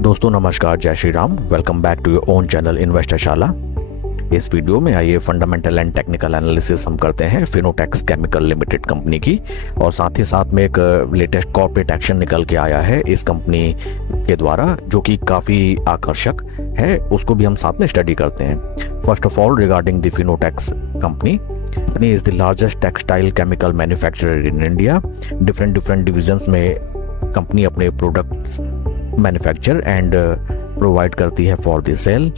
दोस्तों नमस्कार, जय Shri Ram. Welcome back to your own channel investor Shala. इस वीडियो में आइए फंडामेंटल एंड टेक्निकल एनालिसिस हम करते हैं फिनोटेक्स केमिकल लिमिटेड कंपनी की, और साथ ही साथ में एक लेटेस्ट कॉर्पोरेट एक्शन निकल के आया है इस कंपनी के द्वारा, जो कि काफ़ी आकर्षक है। उसको भी हम साथ में स्टडी करते हैं। First of all, regarding the Fineotex company is the largest textile chemical manufacturer in India. Different divisions में कंपनी अपने प्रोडक्ट्स मैन्युफैक्चर एंड प्रोवाइड करती है for the sale.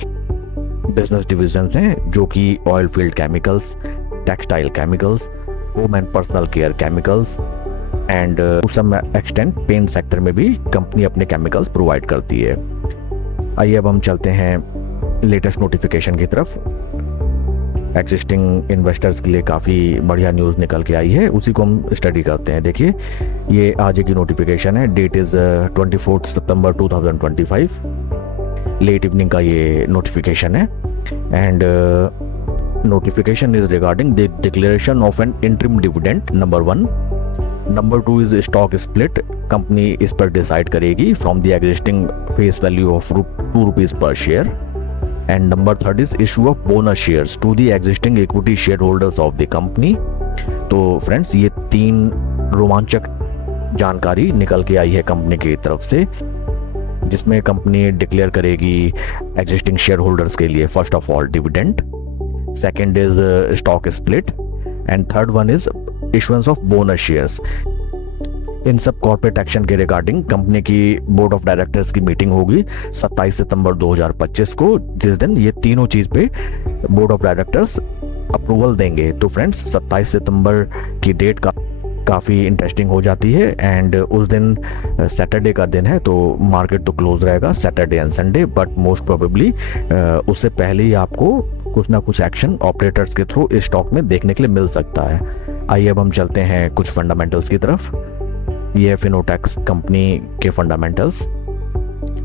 Business divisions हैं जो कि oil field chemicals, textile chemicals, home and personal care chemicals and to some extent paint sector में भी company अपने केमिकल्स प्रोवाइड करती है। आइए अब हम चलते हैं लेटेस्ट नोटिफिकेशन की तरफ। एग्जिस्टिंग इन्वेस्टर्स के लिए काफ़ी बढ़िया न्यूज़ निकल के आई है, उसी को हम स्टडी करते हैं। देखिए, ये आज की नोटिफिकेशन है। डेट इज़ 24 सितंबर 2025। लेट इवनिंग का ये नोटिफिकेशन है and notification is regarding the declaration of an interim dividend number 1। Number 2 is stock split. Company इस पर डिसाइड करेगी from the existing face value of ₹2 per share. And number 3 is issue of bonus shares to the existing equity share holders of the company. तो friends, ये 3 रोमांचक जानकारी निकल के आई है कंपनी की तरफ से, जिसमें कंपनी डिक्लेयर करेगी एग्जिस्टिंग शेयर होल्डर्स के लिए first of all dividend, second is stock split and third one is issuance of bonus shares. इन सब कॉर्पोरेट एक्शन के रिगार्डिंग कंपनी की बोर्ड ऑफ डायरेक्टर्स की मीटिंग होगी 27 सितंबर 2025 को, जिस दिन ये तीनों चीज पे बोर्ड ऑफ डायरेक्टर्स अप्रूवल देंगे। तो फ्रेंड्स, 27 सितंबर की डेट काफ़ी इंटरेस्टिंग हो जाती है एंड उस दिन सैटरडे का दिन है, तो मार्केट तो क्लोज रहेगा Saturday and Sunday, but most probably उससे पहले ही आपको कुछ ना कुछ एक्शन ऑपरेटर्स के थ्रू इस स्टॉक में देखने के लिए मिल सकता है। आइए अब हम चलते हैं कुछ फंडामेंटल्स की तरफ। ये है फिनोटेक्स कंपनी के फंडामेंटल्स।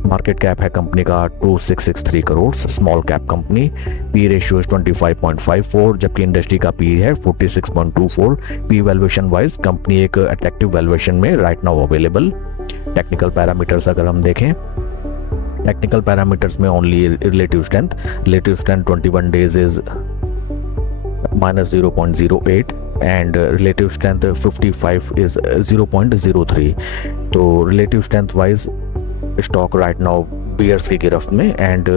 मार्केट कैप है कंपनी का 2663 crore, small cap company. P ratio 25.54, जबकि इंडस्ट्री का पी है 46.24। पी वैल्यूएशन वाइज कंपनी एक अट्रैक्टिव वैल्यूएशन में right now available. Technical parameters अगर हम देखें, टेक्निकल पैरामीटर्स में only relative strength 21 days is -0.08 and relative strength 55 is 0.03। तो relative strength wise stock right now bears की गिरफ्त में। एंड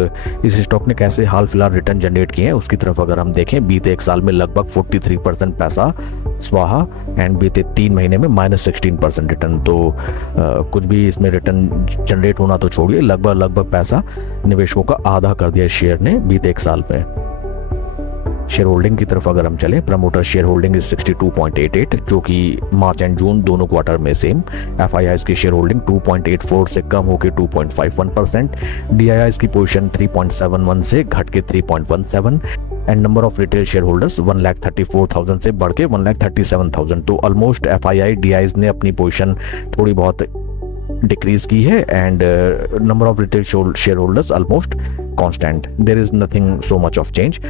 इस स्टॉक ने कैसे हाल फिलहाल रिटर्न जनरेट किए हैं उसकी तरफ अगर हम देखें, बीते 1 साल में लगभग 43% पैसा स्वाहा एंड बीते 3 महीने में -16% रिटर्न। तो कुछ भी इसमें रिटर्न जनरेट होना तो छोड़िए, लगभग पैसा निवेशकों का आधा कर दिया शेयर ने बीते 1 साल में। शेयर होल्डिंग की तरफ अगर हम चलें, प्रमोटर शेयर होल्डिंग इज 62.88, जो कि मार्च एंड जून दोनों क्वार्टर में सेम। एफआईआईज की शेयर होल्डिंग 2.84 से कम होकर 2.51%। डीआईआईज की पोजीशन 3.71 से घट के 3.17 and number of retail share holders 1,34,000 से बढ़ के 1,37,000। तो ऑलमोस्ट एफआईआई डीआईआईज ने अपनी पोजीशन थोड़ी बहुत डिक्रीज की है and number of retail share holders almost constant. There is nothing so much of change.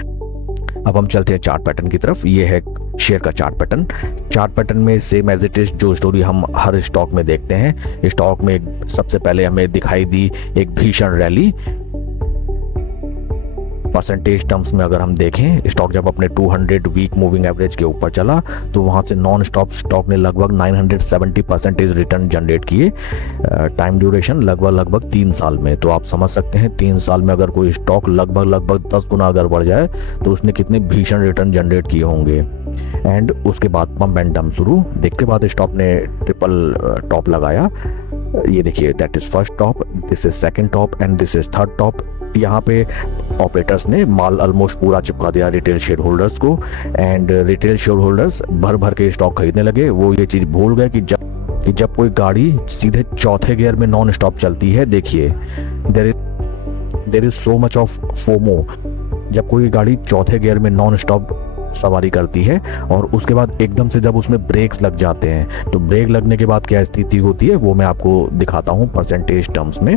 अब हम चलते हैं चार्ट पैटर्न की तरफ। ये है शेयर का चार्ट पैटर्न। चार्ट पैटर्न में सेम एज इट इज जो स्टोरी हम हर स्टॉक में देखते हैं। स्टॉक में सबसे पहले हमें दिखाई दी एक भीषण रैली। परसेंटेज टर्म्स में अगर हम देखें, स्टॉक जब अपने 200 वीक मूविंग एवरेज के ऊपर चला तो वहां से नॉन स्टॉप स्टॉक ने लगभग 970% रिटर्न जनरेट किए। टाइम ड्यूरेशन लगभग 3 साल में। तो आप समझ सकते हैं 3 साल में अगर कोई स्टॉक लगभग 10 गुना अगर बढ़ जाए तो उसने कितने भीषण रिटर्न जनरेट किए होंगे। एंड उसके बाद पंप एंड डंप शुरू। देखने बाद स्टॉक ने ट्रिपल टॉप लगाया। ये देखिए, that is first top, this is second top and this is third top. यहाँ पे ऑपरेटर्स ने माल ऑलमोस्ट पूरा चिपका दिया रिटेल शेयर होल्डर्स को एंड रिटेल शेयर होल्डर्स भर के स्टॉक खरीदने लगे। वो ये चीज भूल गए कि जब कोई गाड़ी सीधे चौथे गियर में नॉन स्टॉप चलती है, देखिए there is so much of FOMO. जब कोई गाड़ी चौथे गियर में नॉन स्टॉप सवारी करती है और उसके बाद एकदम से जब उसमें ब्रेक्स लग जाते हैं, तो ब्रेक लगने के बाद क्या स्थिति होती है वो मैं आपको दिखाता हूं परसेंटेज टर्म्स में।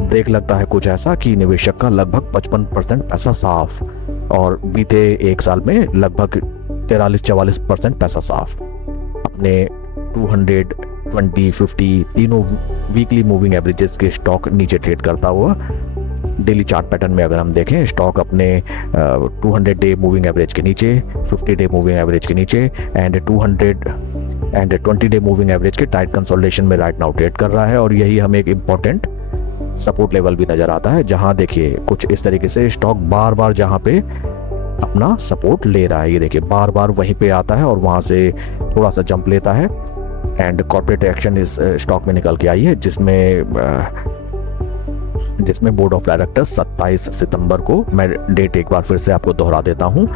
ब्रेक लगता है कुछ ऐसा कि निवेशक का लगभग 55% पैसा साफ, और बीते 1 साल में लगभग 43-44% पैसा साफ। अपने 200 20, 50 तीनों वीकली मूविंग एवरेजेस के स्टॉक नीचे ट्रेड करता हुआ। डेली चार्ट पैटर्न में अगर हम देखें, स्टॉक अपने 200 डे मूविंग एवरेज के नीचे, 50 डे मूविंग एवरेज के नीचे एंड 20 डे मूविंग एवरेज के टाइट कंसोलिडेशन में राइट नाउ ट्रेड कर रहा है। और यही हमें एक इम्पॉर्टेंट सपोर्ट लेवल भी नजर आता है, जहां देखिए कुछ इस तरीके से स्टॉक बार बार जहां पे अपना सपोर्ट ले रहा है, ये देखिए बार बार वहीं पे आता है और वहां से थोड़ा सा जंप लेता है एंड कॉर्पोरेट एक्शन इस स्टॉक में निकल के आई है, जिसमें बोर्ड ऑफ डायरेक्टर्स 27 सितंबर को, मैं डेट एक बार फिर से आपको दोहरा देता हूं,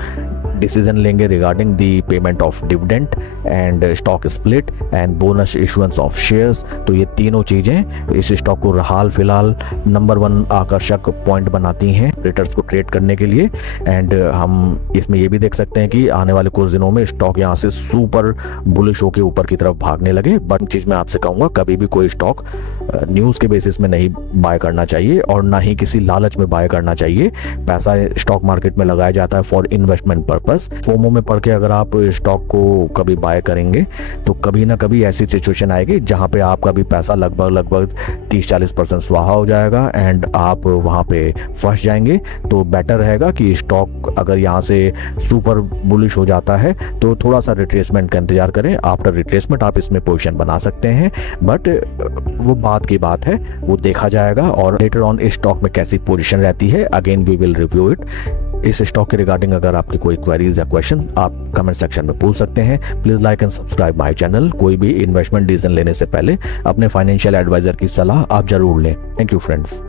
डिसीजन लेंगे regarding the payment of dividend and stock split and bonus issuance of shares. तो ये तीनों चीजें इस स्टॉक को हाल फिलहाल नंबर 1 आकर्षक पॉइंट बनाती हैं ट्रेडर्स को ट्रेड करने के लिए। एंड हम इसमें ये भी देख सकते हैं कि आने वाले कुछ दिनों में स्टॉक यहाँ से सुपर बुलिश होकर ऊपर की तरफ भागने लगे। बट चीज मैं आपसे कहूंगा, कभी भी कोई स्टॉक न्यूज के बेसिस में नहीं बाय करना चाहिए और ना ही किसी लालच में बाय करना चाहिए। पैसा स्टॉक मार्केट में लगाया जाता है फॉर इन्वेस्टमेंट पर्पस। फोमो में पढ़ के अगर आप स्टॉक को कभी बाय करेंगे तो कभी ना कभी ऐसी सिचुएशन आएगी जहां पे आपका भी पैसा लगभग 30-40% स्वाहा हो जाएगा एंड आप वहां पे फंस जाएंगे। तो बेटर रहेगा कि स्टॉक अगर यहाँ से सुपर बुलिश हो जाता है तो थोड़ा सा रिट्रेसमेंट का इंतजार करें। आफ्टर रिट्रेसमेंट आप इसमें पोजीशन बना सकते हैं, बट वो बात की बात है, वो देखा जाएगा। और लेटर ऑन इस स्टॉक में कैसी पोजीशन रहती है, again we will review it. इस स्टॉक के रिगार्डिंग अगर आपकी कोई क्वेरीज या क्वेश्चन आप कमेंट सेक्शन में पूछ सकते हैं। Please like and subscribe my channel. कोई भी इन्वेस्टमेंट डिसीजन लेने से पहले अपने फाइनेंशियल एडवाइजर की सलाह आप जरूर लें। Thank you friends.